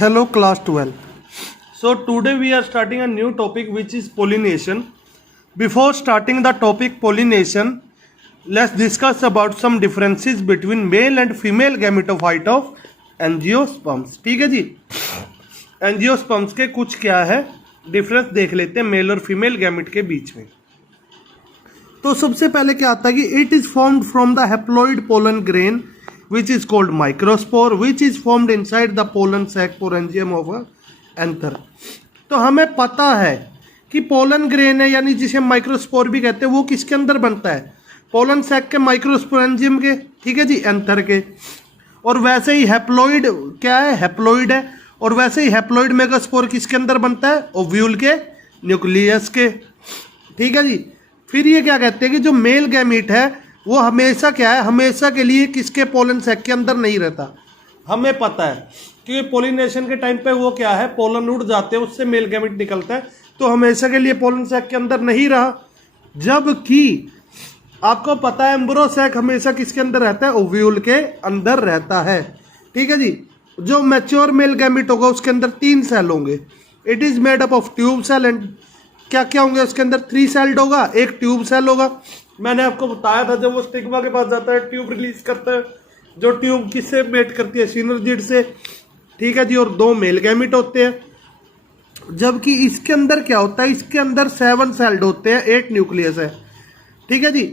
Hello class 12. So today we are starting a new topic which is pollination. Before starting the topic pollination, let's discuss about some differences between male and female gametophyte of angiosperms. ठीक है जी. Angiosperms के कुछ क्या है difference देख लेते हैं mail और फीमेल गैमेट के बीच में. तो सबसे पहले क्या आता है कि it is formed from the haploid pollen grain which is called microspore which is formed inside the pollen sac sporangium of a anther. तो हमें पता है कि पोलन ग्रेन है यानी जिसे माइक्रोस्पोर भी कहते हैं वो किसके अंदर बनता है, पोलन सैक के माइक्रोस्पोरेंजियम के. ठीक है जी, एंथर के. और वैसे ही हैप्लॉइड क्या है, हैप्लॉइड है. और वैसे ही हैप्लॉइड मेगास्पोर किसके अंदर बनता है, ओव्यूल के न्यूक्लियस के. ठीक है जी. फिर ये क्या कहते हैं कि जो मेल गैमीट है वो हमेशा क्या है, हमेशा के लिए किसके पोलन सैक के अंदर नहीं रहता. हमें पता है कि पोलिनेशन के टाइम पे वो क्या है, पोलन उड़ जाते हैं उससे मेल गैमेट निकलता है, तो हमेशा के लिए पोलन सैक के अंदर नहीं रहा. जबकि आपको पता है एम्ब्रो सैक हमेशा किसके अंदर रहता है, ओव्यूल के अंदर रहता है. ठीक है जी. जो मैच्योर मेल गैमेट होगा उसके अंदर 3 सेल होंगे. It is made up of tube cell and क्या क्या होंगे उसके अंदर, 3 सेल्ड होगा, एक ट्यूब सेल होगा. मैंने आपको बताया था जब वो स्टिग्मा के पास जाता है ट्यूब रिलीज करता है, जो ट्यूब किससे मेट करती है, सिनर्जिड से. ठीक है जी. और 2 मेल गैमेट होते हैं. जबकि इसके अंदर क्या होता है, इसके अंदर 7 सेल्ड होते हैं, 8 न्यूक्लियस है. ठीक है जी.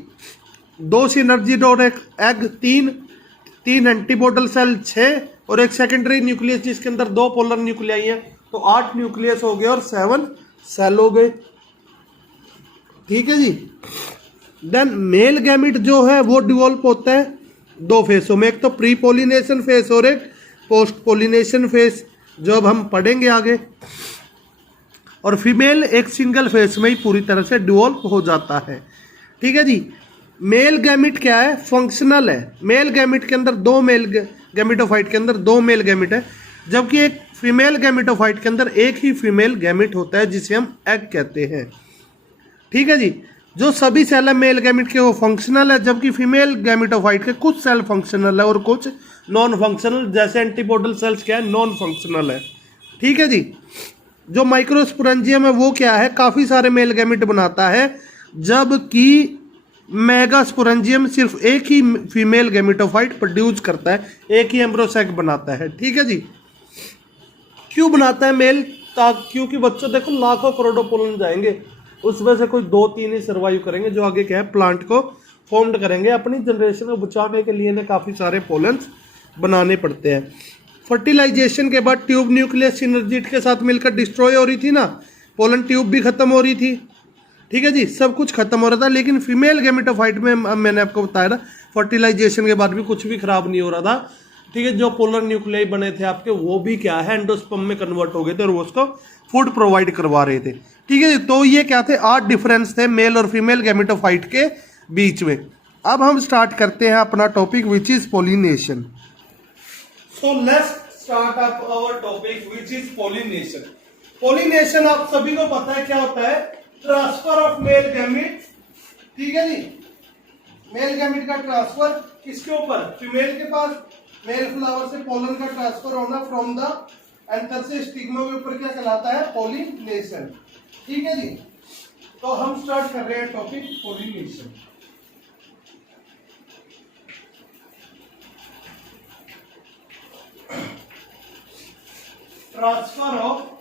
2 सिनर्जिड और एक एग 3 एंटीबोडल सेल 6 और एक सेकेंडरी न्यूक्लियस जिसके अंदर 2 पोलर न्यूक्लियाई हैं, तो 8 न्यूक्लियस हो गए और 7 सेल हो गए. ठीक है जी. देन मेल गैमेट जो है वो डिवॉल्व होता है 2 फेसों में, एक तो प्री पोलिनेशन फेस और एक पोस्ट पोलिनेशन फेस, जो अब हम पढ़ेंगे आगे. और फीमेल एक सिंगल फेस में ही पूरी तरह से डिवॉल्व हो जाता है. ठीक है जी. मेल गैमेट क्या है, फंक्शनल है. मेल गैमेट के अंदर 2 मेल गैमेटोफाइट के अंदर 2 मेल गैमेट है, जबकि एक फीमेल गैमेटोफाइट के अंदर एक ही फीमेल गैमेट होता है जिसे हम एग कहते हैं. ठीक है जी. जो सभी सेल है मेल गैमेट के वो फंक्शनल है, जबकि फीमेल गैमेटोफाइट के कुछ सेल फंक्शनल है और कुछ नॉन फंक्शनल, जैसे एंटीपोडल सेल्स क्या है, नॉन फंक्शनल है. ठीक है जी. जो माइक्रोस्पोरेंजियम है वो क्या है, काफ़ी सारे मेल गैमेट बनाता है, जबकि मेगास्पोरेंजियम सिर्फ एक ही फीमेल गैमेटोफाइट प्रोड्यूस करता है, एक ही एम्ब्रोसैक बनाता है. ठीक है जी. क्यों बनाता है मेल, क्योंकि बच्चों देखो लाखों करोड़ों पोलन जाएंगे, उसमें से कोई 2-3 ही सर्वाइव करेंगे, जो आगे क्या है प्लांट को फॉर्म्ड करेंगे. अपनी जनरेशन को बचाने के लिए इन्हें काफ़ी सारे पोलन्स बनाने पड़ते हैं. फर्टिलाइजेशन के बाद ट्यूब न्यूक्लियस सिनर्जिड के साथ मिलकर डिस्ट्रॉय हो रही थी ना, पोलन ट्यूब भी खत्म हो रही थी. ठीक है जी. सब कुछ खत्म हो रहा था, लेकिन फीमेल गैमेटोफाइट में मैंने आपको बताया था फर्टिलाइजेशन के बाद भी कुछ भी खराब नहीं हो रहा था. ठीक है. जो पोलर न्यूक्लियाई बने थे आपके वो भी क्या है एंडोस्पर्म में कन्वर्ट हो गए थे और वो उसको फूड प्रोवाइड करवा रहे थे. ठीक है. तो ये क्या थे, 8 डिफरेंस थे मेल और फीमेल गैमेटोफाइट के बीच में. अब हम स्टार्ट करते हैं अपना topic which is pollination. So let's start up our topic which is pollination. Pollination आप सभी को पता है क्या होता है, ट्रांसफर ऑफ मेल गैमेट. ठीक है जी. मेल गैमेट का ट्रांसफर किसके ऊपर, फीमेल के पास. मेल फ्लावर से पोलन का ट्रांसफर होना फ्रॉम द एंथर से स्टिग्मा के ऊपर क्या कहलाता है, पोलिनेशन. ठीक है जी. तो हम स्टार्ट कर रहे हैं topic pollination. Transfer of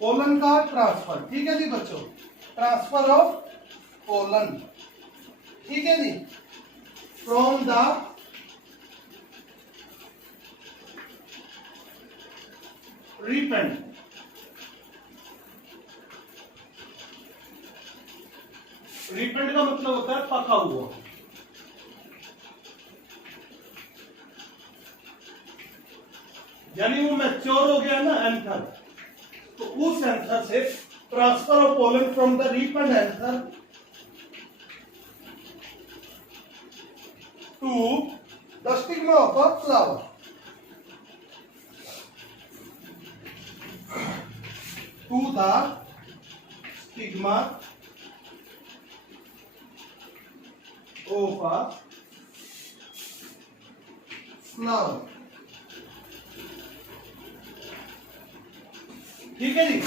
pollen का ट्रांसफर. ठीक है जी बच्चों, ट्रांसफर ऑफ पोलन. ठीक है जी. From the रिपेंड. रिपेंड का मतलब होता है पका हुआ. यानी वो मैच्योर हो गया ना एंथर, तो उस एंथर से transfer of pollen from the ripened anther to the stigma of a flower. to the stigma of a flower. ठीक है जी।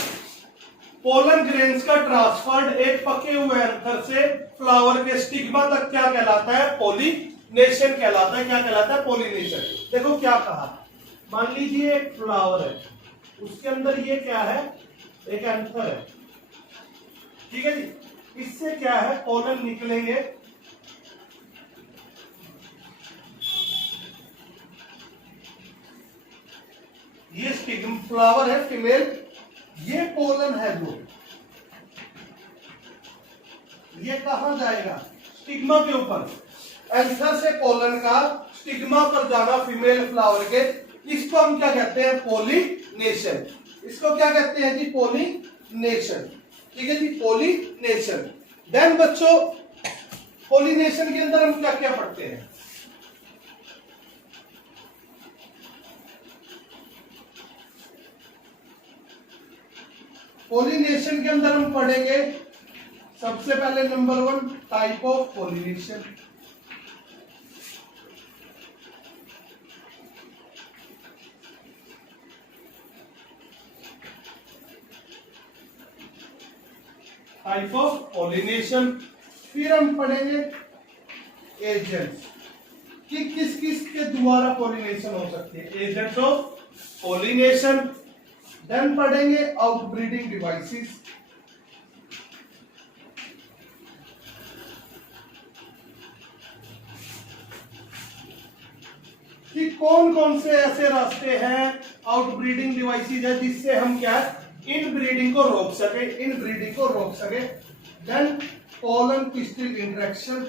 पोलन ग्रेन्स का ट्रांसफर्ड एक पके हुए एंथर से फ्लावर के स्टिग्मा तक क्या कहलाता है? पोलिनेशन कहलाता है। क्या कहलाता है? पोलिनेशन। देखो क्या कहा, मान लीजिए एक फ्लावर है, उसके अंदर ये क्या है? एक एंथर है। ठीक है जी। इससे क्या है? पोलन निकलेंगे। ये स्टिग्मा फ्लावर है फीमेल, ये पोलन है जो ये कहां जाएगा? स्टिग्मा के ऊपर। एंथर से पोलन का स्टिग्मा पर जाना फीमेल फ्लावर के, इसको हम क्या कहते हैं? पोलिनेशन। इसको क्या कहते हैं जी? पोलिनेशन। ठीक है जी, पोलिनेशन। देन बच्चों, पोलिनेशन के अंदर हम क्या क्या पढ़ते हैं? पोलिनेशन के अंदर हम पढ़ेंगे सबसे पहले number 1 type of pollination. Type of pollination. फिर हम पढ़ेंगे एजेंट्स कि किस किस के द्वारा पोलिनेशन हो सकती है, एजेंट्स ऑफ पोलिनेशन। देन पढ़ेंगे आउटब्रीडिंग डिवाइसेस। कि कौन कौन से ऐसे रास्ते हैं, आउटब्रीडिंग डिवाइसेस है जिससे हम क्या है? इन ब्रीडिंग को रोक सके, इन ब्रीडिंग को रोक सके। देन पोलन पिस्टिल इंटरेक्शन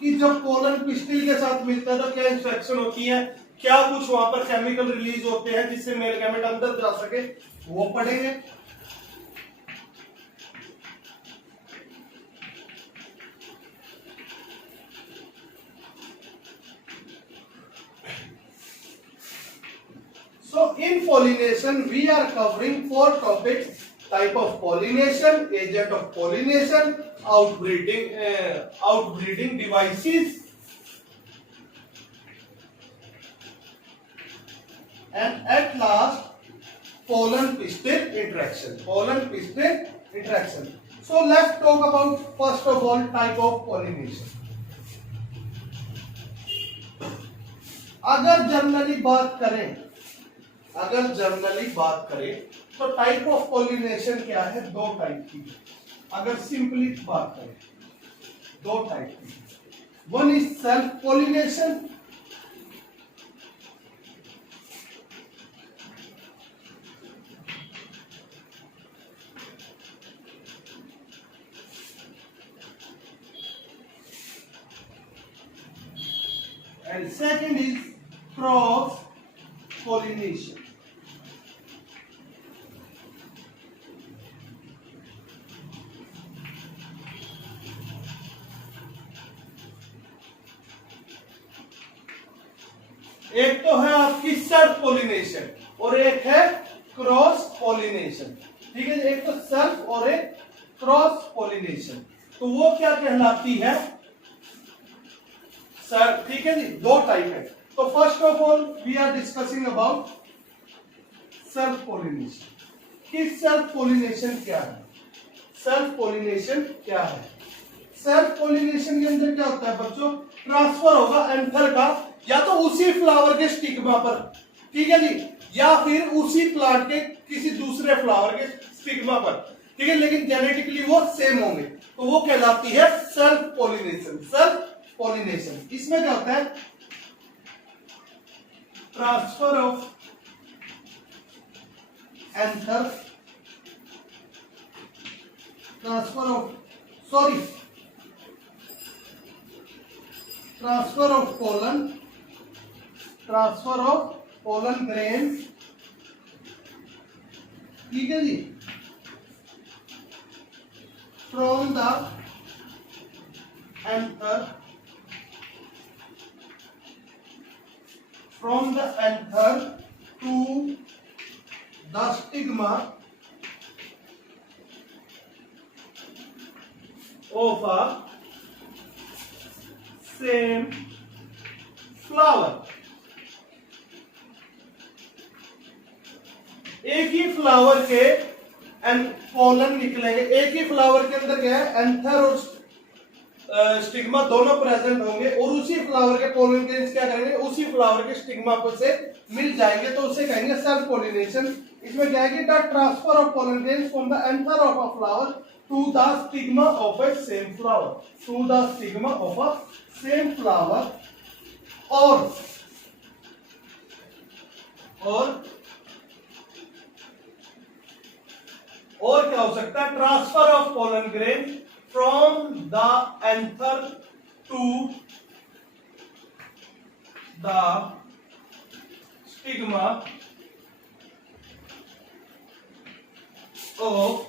कि जब पोलन पिस्टिल के साथ मिलता है तो क्या इंटरेक्शन होती है, क्या कुछ वहां पर केमिकल रिलीज होते हैं जिससे मेल गैमेट अंदर जा सके, वो पढ़ेंगे। So in pollination we are covering 4 topics: type of pollination, agent of pollination, outbreeding devices, and at last pollen pistil interaction. Pollen pistil interaction. So let's talk about first of all type of pollination. अगर generally बात करें तो type of pollination क्या है? 2 type की। अगर simply बात करें 2 टाइप की। 1 is self pollination, and second is cross pollination. एक तो है आपकी सेल्फ पोलिनेशन और एक है क्रॉस पोलिनेशन। ठीक है, एक तो सेल्फ और एक क्रॉस पोलिनेशन। तो वो क्या कहलाती है सर? ठीक है जी, 2 टाइप है। तो first of all we are discussing about self pollination. कि सेल्फ पोलिनेशन क्या है? सेल्फ पोलिनेशन क्या है? सेल्फ पोलिनेशन के अंदर क्या होता है बच्चों? ट्रांसफर होगा एंथर का या तो उसी फ्लावर के स्टिग्मा पर, ठीक है जी, या फिर उसी प्लांट के किसी दूसरे फ्लावर के स्टिग्मा पर, ठीक है, लेकिन जेनेटिकली वो सेम होंगे, तो वो कहलाती है सेल्फ पोलिनेशन। सेल्फ पोलिनेशन इसमें क्या होता है? Transfer of anther, transfer of pollen, transfer of pollen grain, ठीक है जी, from the anther to the stigma of a same flower. एक ही फ्लावर के पोलन निकलेंगे, एक ही फ्लावर के अंदर क्या है, एंथर और स्टिग्मा दोनों प्रेजेंट होंगे और उसी फ्लावर के पोलन ग्रेन्स क्या करेंगे, उसी फ्लावर के स्टिग्मा पर से मिल जाएंगे, तो उसे कहेंगे सेल्फ पोलिनेशन। इसमें क्या है कि the transfer of pollen grains from the anther of a flower to the stigma of a same flower, to the stigma of a same flower. और क्या हो सकता है, transfer of pollen grain from the anther to the stigma of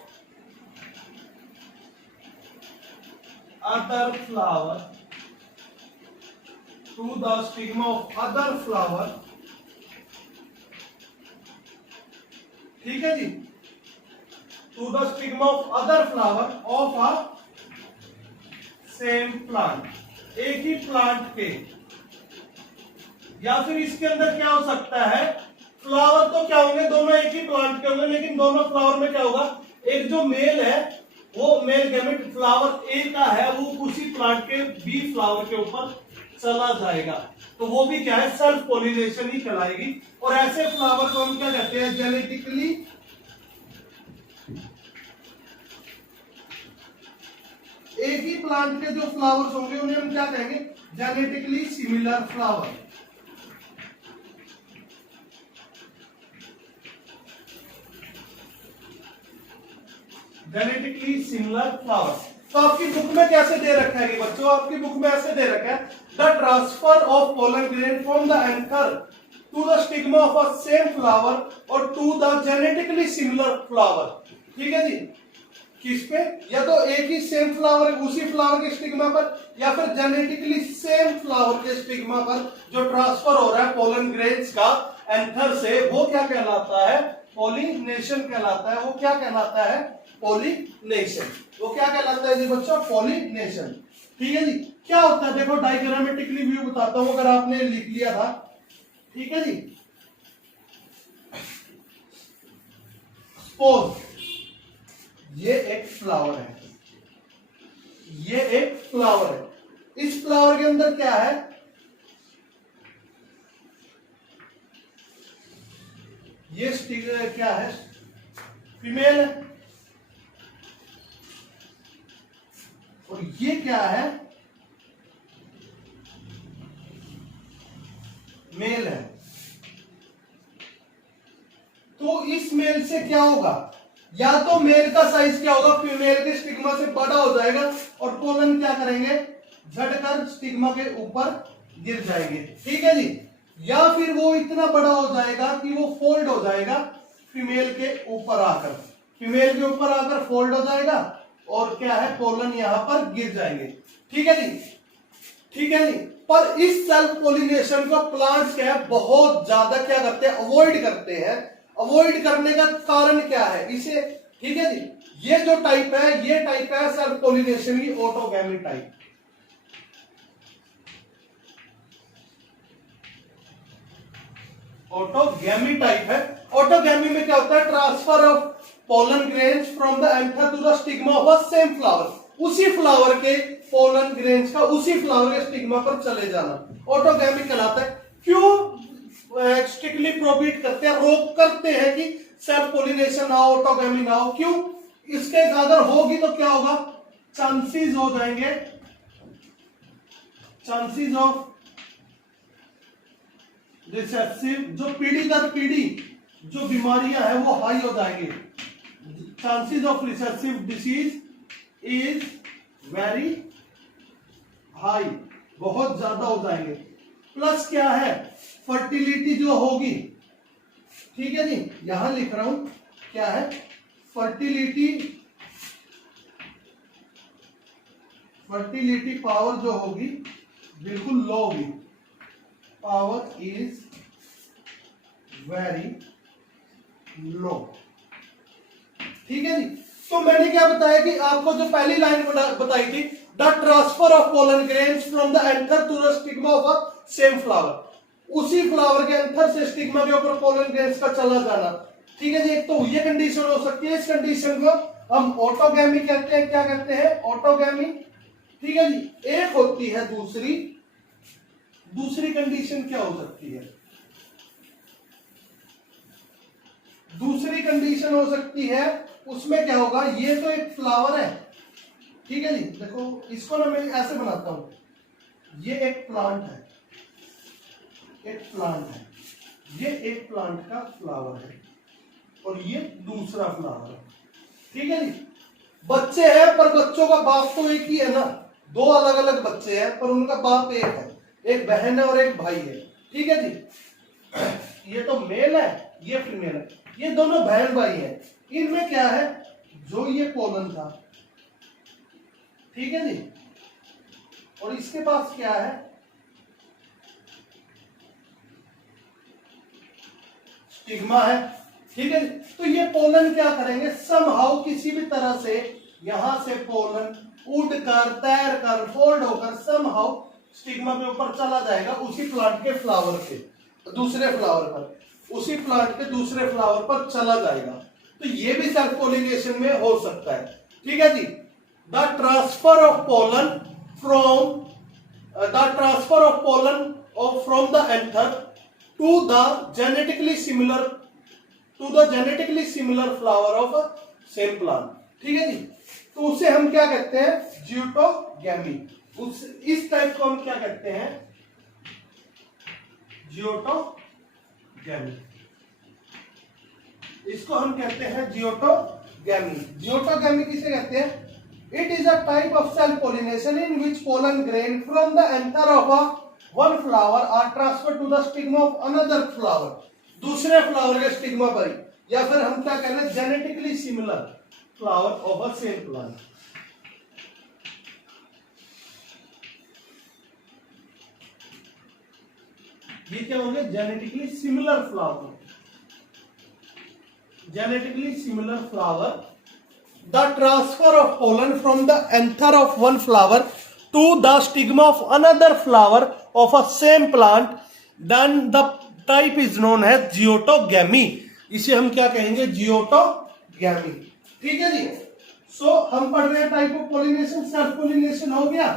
other flower, to the stigma of other flower. ठीक है जी, to the stigma of other flower of a same plant, एक ही प्लांट के। या फिर इसके अंदर क्या हो सकता है, फ्लावर तो क्या होंगे, दोनों एक ही प्लांट के होंगे, लेकिन दोनों फ्लावर में क्या होगा, एक जो मेल है वो मेल गैमेट फ्लावर ए का है, वो उसी प्लांट के बी फ्लावर के ऊपर चला जाएगा, तो वो भी क्या है, सेल्फ पोलिनेशन ही कहलाएगी। और ऐसे फ्लावर को हम क्या कहते हैं, जेनेटिकली एक ही प्लांट के जो फ्लावर्स होंगे उन्हें हम क्या कहेंगे, genetically similar flower. Genetically similar flower. तो आपकी बुक में कैसे दे रखा है बच्चों, आपकी बुक में ऐसे दे रखा है, the transfer of pollen grain from the anther to the stigma of a same flower और to the genetically similar flower. ठीक है जी, किस पे, या तो एक ही सेम फ्लावर उसी फ्लावर के स्टिग्मा पर, या फिर जेनेटिकली सेम फ्लावर के स्टिग्मा पर जो ट्रांसफर हो रहा है पोलन ग्रेन्स का एंथर से, वो क्या कहलाता है, पोलिनेशन कहलाता है। वो क्या कहलाता है, पोलिनेशन। वो क्या कहलाता है जी बच्चों, पोलिनेशन। ठीक है जी, क्या होता है, देखो डायग्रामेटिकली व्यू बताता हूं, अगर आपने लिख लिया था। ठीक है जी, सपोज ये एक फ्लावर है, ये एक फ्लावर है, इस फ्लावर के अंदर क्या है, ये स्टिग्मा क्या है, फीमेल है, और ये क्या है, मेल है। तो इस मेल से क्या होगा, या तो मेल का साइज क्या होगा, फीमेल के स्टिग्मा से बड़ा हो जाएगा और पोलन क्या करेंगे, झड़कर स्टिग्मा के ऊपर गिर जाएंगे। ठीक है जी, या फिर वो इतना बड़ा हो जाएगा कि वो फोल्ड हो जाएगा फीमेल के ऊपर आकर, फीमेल के ऊपर आकर फोल्ड हो जाएगा और क्या है, पोलन यहां पर गिर जाएंगे। ठीक है जी, ठीक है जी। पर इस सेल्फ पोलिनेशन को प्लांट्स क्या है, बहुत ज्यादा क्या करते हैं, अवॉइड करते हैं। अवॉइड करने का कारण क्या है इसे, ठीक है जी, ये जो टाइप है, ये टाइप है सेल्फ पोलिनेशन की ऑटोगैमी टाइप। ऑटोगैमी टाइप है। ऑटोगैमी में क्या होता है, transfer of pollen grains from the anther to the stigma of a same flower, उसी फ्लावर के पोलन ग्रेन्स का उसी फ्लावर के स्टिग्मा पर चले जाना ऑटोगैमी कहलाता है। क्यों स्ट्रिक्टली प्रोहिबिट करते हैं, रोक करते हैं कि सेल्फ पोलिनेशन ना हो, ऑटोगैमी ना हो। क्यों, इसके अगर होगी तो क्या होगा, चांसेस हो जाएंगे, चांसेस ऑफ रिसेसिव, जो पीढ़ी दर पीढ़ी जो बीमारियां हैं वो हाई हो जाएंगे। Chances of recessive disease is very high, बहुत ज्यादा हो जाएंगे। प्लस क्या है, फर्टिलिटी जो होगी, ठीक है जी, यहां लिख रहा हूं क्या है, फर्टिलिटी, फर्टिलिटी पावर जो होगी बिल्कुल लो होगी, पावर इज वेरी लो। ठीक है जी, तो मैंने क्या बताया कि आपको जो पहली लाइन बताई थी, the transfer of pollen grains from the anther to the stigma of a same flower, उसी फ्लावर के एंथर से स्टिग्मा के ऊपर पोलन ग्रेन्स का चला जाना। ठीक है जी, एक तो ये कंडीशन हो सकती है, इस कंडीशन को हम ऑटोगैमी कहते हैं। क्या कहते हैं? ऑटोगैमी। ठीक है जी। एक होती है दूसरी कंडीशन क्या हो सकती है? दूसरी कंडीशन हो सकती है, उसमें क्या होगा, ये तो एक फ्लावर है। ठीक है जी, देखो इसको ना मैं ऐसे बनाता हूं, ये एक प्लांट है, ये एक प्लांट का फ्लावर है और ये दूसरा फ्लावर है। ठीक है जी। बच्चे हैं पर बच्चों का बाप तो एक ही है ना, दो अलग अलग बच्चे हैं पर उनका बाप एक है, एक बहन है और एक भाई है। ठीक है जी। ये तो मेल है, ये फीमेल है, ये दोनों बहन भाई हैं। इनमें क्या है, जो ये पोलन था, ठीक है जी, और इसके पास क्या है, स्टिग्मा है। ठीक है जी। तो ये पोलन क्या करेंगे, समहाउ किसी भी तरह से यहां से पोलन उड़कर, तैरकर, फोल्ड होकर समहाउ स्टिग्मा के ऊपर चला जाएगा, उसी प्लांट के फ्लावर से दूसरे फ्लावर पर, उसी प्लांट के दूसरे फ्लावर पर चला जाएगा। तो ये भी सेल्फ पोलिनेशन में हो सकता है। ठीक है जी। The transfer of pollen from from the anther to the genetically similar flower of same plant. ठीक है जी। तो उसे हम क्या कहते हैं, जियोटोगैमी। इस टाइप को हम क्या कहते हैं, जियोटोगैमी। इसको हम कहते हैं जियोटोगैमी। जियोटोगैमी किसे कहते हैं? It is a type of self pollination in which pollen grain from the anther of one flower are transfer to the stigma of another flower, दूसरे फ्लावर के स्टिग्मा पर, या फिर हम क्या कहते हैं, genetically similar flower of a same plant. ये क्या होंगे, genetically similar flower, the transfer of pollen from the anther of one flower to the stigma of another flower of a same plant, then the type is known as geitonogamy. इसे हम क्या कहेंगे, जियोटोगैमी। ठीक है जी। सो हम पढ़ रहे हैं type of pollination. Self pollination हो गया।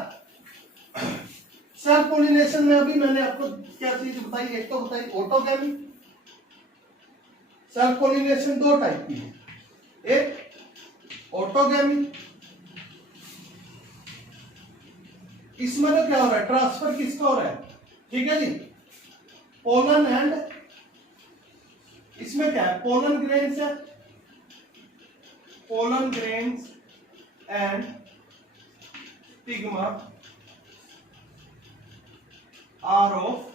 सेल्फ पोलिनेशन में अभी मैंने आपको क्या चीज बताई, एक तो बताई ऑटोगैमी। सेल्फ पोलिनेशन दो टाइप की है, एक ऑटोगैमी, इसमें तो क्या हो रहा है, ट्रांसफर किसका हो रहा है, ठीक है जी, पोलन एंड, इसमें क्या है, पोलन ग्रेन्स है, pollen grains and stigma are of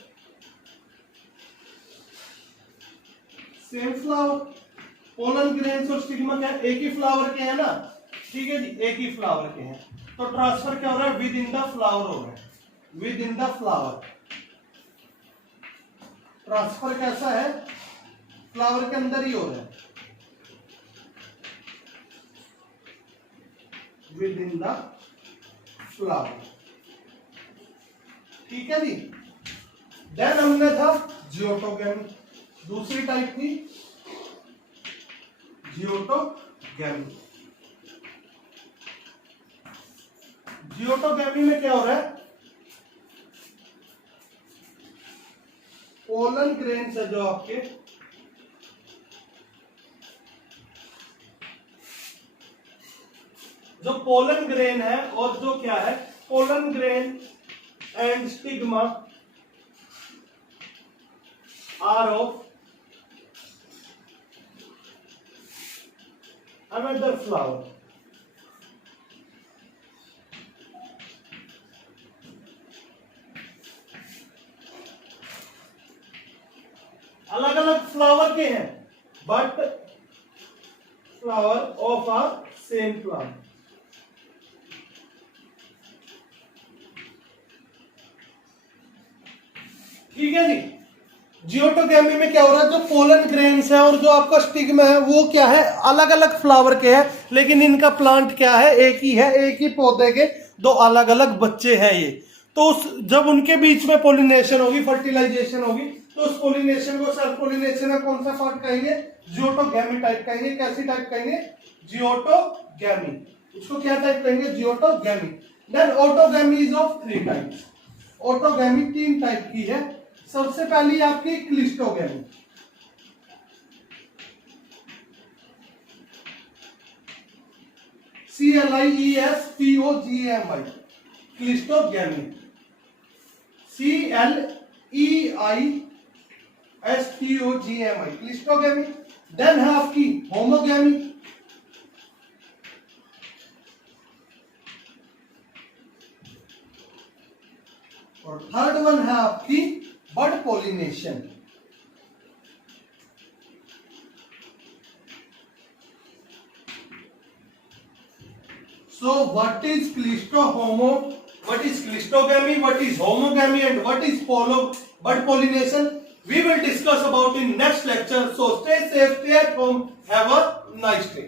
same flower. Pollen grains और स्टिग्मा क्या है, एक ही फ्लावर के हैं ना, ठीक है जी, एक ही फ्लावर के हैं, तो ट्रांसफर क्या हो रहा है, विद इन द फ्लावर हो रहा है, with in the flower. Transfer कैसा है, फ्लावर के अंदर ही हो रहा है, विद इन द फ्लावर, ठीक है जी। देन हमने था जियोटोगैमी, दूसरी टाइप थी जियोटोगैमी। जियोटोगैमी में क्या हो रहा है, पोलन ग्रेन्स है जो आपके, जो पोलन ग्रेन है और जो क्या है, pollen grain and stigma are of another flower. अलग अलग फ्लावर के हैं, but flower of a same plant. ठीक है जी। जियोटोगैमी में क्या हो रहा है, जो पोलन ग्रेन्स है और जो आपका स्टिग्मा है वो क्या है, अलग अलग फ्लावर के हैं, लेकिन इनका प्लांट क्या है, एक ही है, एक ही पौधे के दो अलग अलग बच्चे हैं ये। तो उस जब उनके बीच में पोलिनेशन होगी, फर्टिलाइजेशन होगी, तो उस पोलिनेशन को सेल्फ पोलिनेशन का कौन सा पार्ट कहेंगे? जियोटोगैमी टाइप कहेंगे। कैसी टाइप कहेंगे? जियोटोगैमी। इसको क्या टाइप कहेंगे? Geitonogamy. Then autogamy is of 3 types. Autogamy 3 type की है। सबसे पहली आपकी cleistogamy. CLIESTOGAMI, cleistogamy. CLEISTOGAMI, cleistogamy. Then है आपकी होमोगैमी। और थर्ड वन है आपकी bud pollination. So what is what is clistogamy, what is homogamy, and what is bud pollination? We will discuss about in next lecture. So stay safe, stay at home, have a nice day.